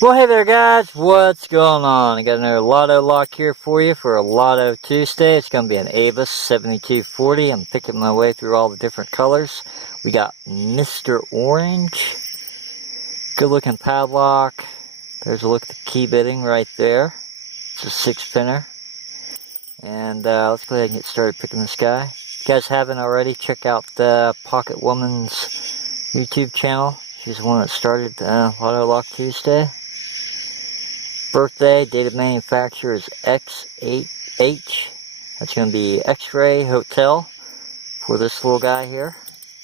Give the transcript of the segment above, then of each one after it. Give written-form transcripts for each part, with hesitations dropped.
Well, hey there guys, what's going on? I got another Lotto lock here for you for a Lotto Tuesday. It's going to be an Avis 7240. I'm picking my way through all the different colors. We got Mr. Orange. Good looking padlock. There's a look at the key bidding right there. It's a 6-pinner. And let's go ahead and get started picking this guy. If you guys haven't already, check out the Pocket Woman's YouTube channel. She's the one that started Lotto Lock Tuesday. Birthday, date of manufacturer is X8H. That's going to be X-Ray Hotel for this little guy here.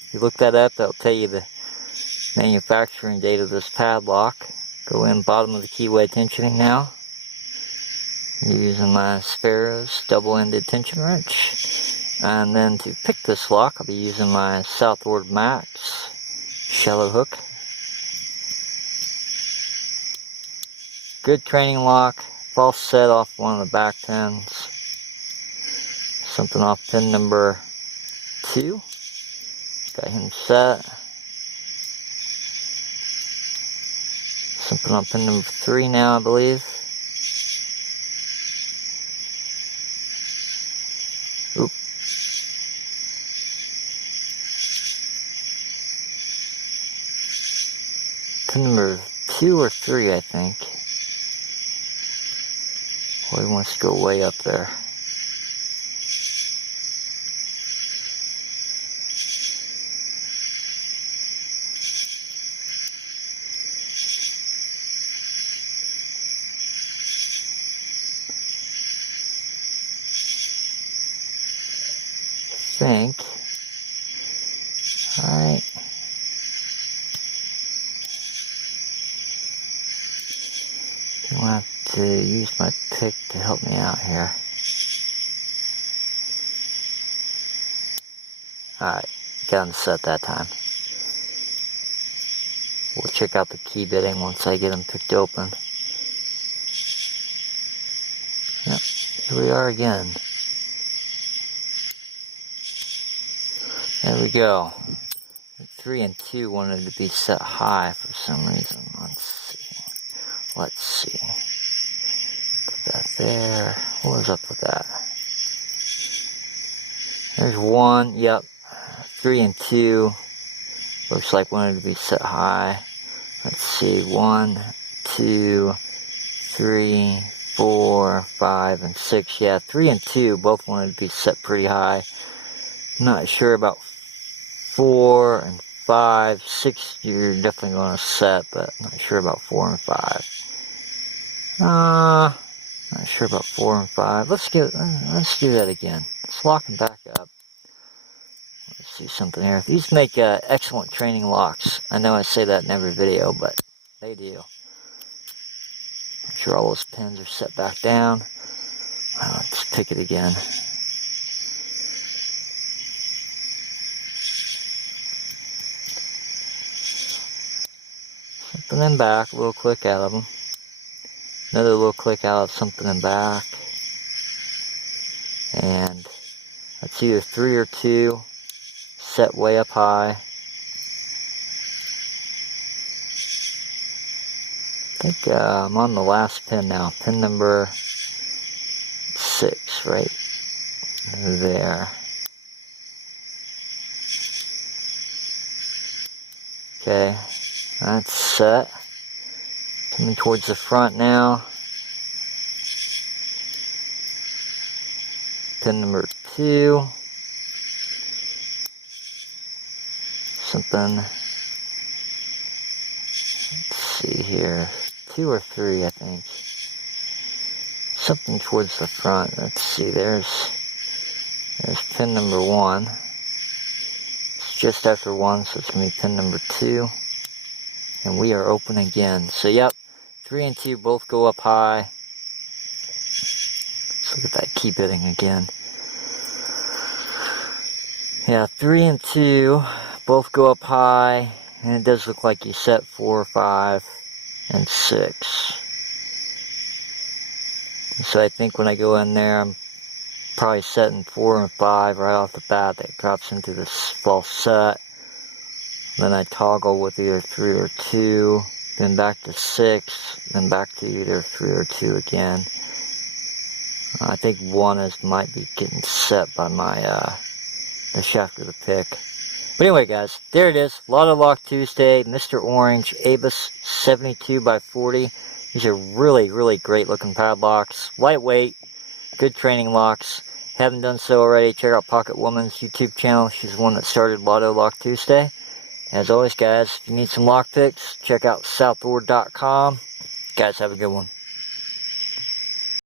If you look that up, that'll tell you the manufacturing date of this padlock. Go in bottom of the keyway tensioning now. I'm using my Sparrows double-ended tension wrench. And then to pick this lock, I'll be using my Southord Max shallow hook. Good training lock, false set off one of the back pins, something off pin number 2, got him set, something on pin number 3 now I believe, oop, pin number 2 or 3 I think. Well, he wants to go way up there. I think. Alright. I'll have to use my pick to help me out here. Alright, got him set that time. We'll check out the key bidding once I get them picked open. Yep, here we are again. There we go. 3 and 2 wanted to be set high for some reason. Let's see. Put that there. What was up with that? There's 1. Yep. 3 and 2. Looks like wanted to be set high. Let's see. 1, 2, 3, 4, 5, and 6. Yeah, 3 and 2 both wanted to be set pretty high. Not sure about 4 and 5. 6 you're definitely going to set, but not sure about 4 and 5. Not sure about 4 and 5. Let's do that again. Let's lock them back up. Let's see something here. These make excellent training locks. I know I say that in every video, but they do. Make sure all those pins are set back down. Let's pick it again. Something in back, a little click out of them. Another little click out of something in back. And that's either 3 or 2. Set way up high. I think I'm on the last pin now. Pin number 6, right there. Okay, that's set. Coming towards the front now. Pin number 2. Something. Let's see here. 2 or 3, I think. Something towards the front. Let's see. There's pin number 1. It's just after 1, so it's gonna be pin number 2. And we are open again. So yep. 3 and 2 both go up high. Let's look at that key bidding again. Yeah, 3 and 2 both go up high. And it does look like you set 4, 5, and 6. So I think when I go in there, I'm probably setting 4 and 5 right off the bat. That drops into this false set. Then I toggle with either 3 or 2. then back to 6, then back to either 3 or 2 again. I think 1 might be getting set by my the shaft of the pick. But anyway, guys, there it is. Lotto Lock Tuesday, Mr. Orange, Avis 72 by 40. These are really, really great looking padlocks. Lightweight, good training locks. Haven't done so already, check out Pocket Woman's YouTube channel. She's the one that started Lotto Lock Tuesday. As always, guys, if you need some lock picks, check out Southord.com. Guys, have a good one.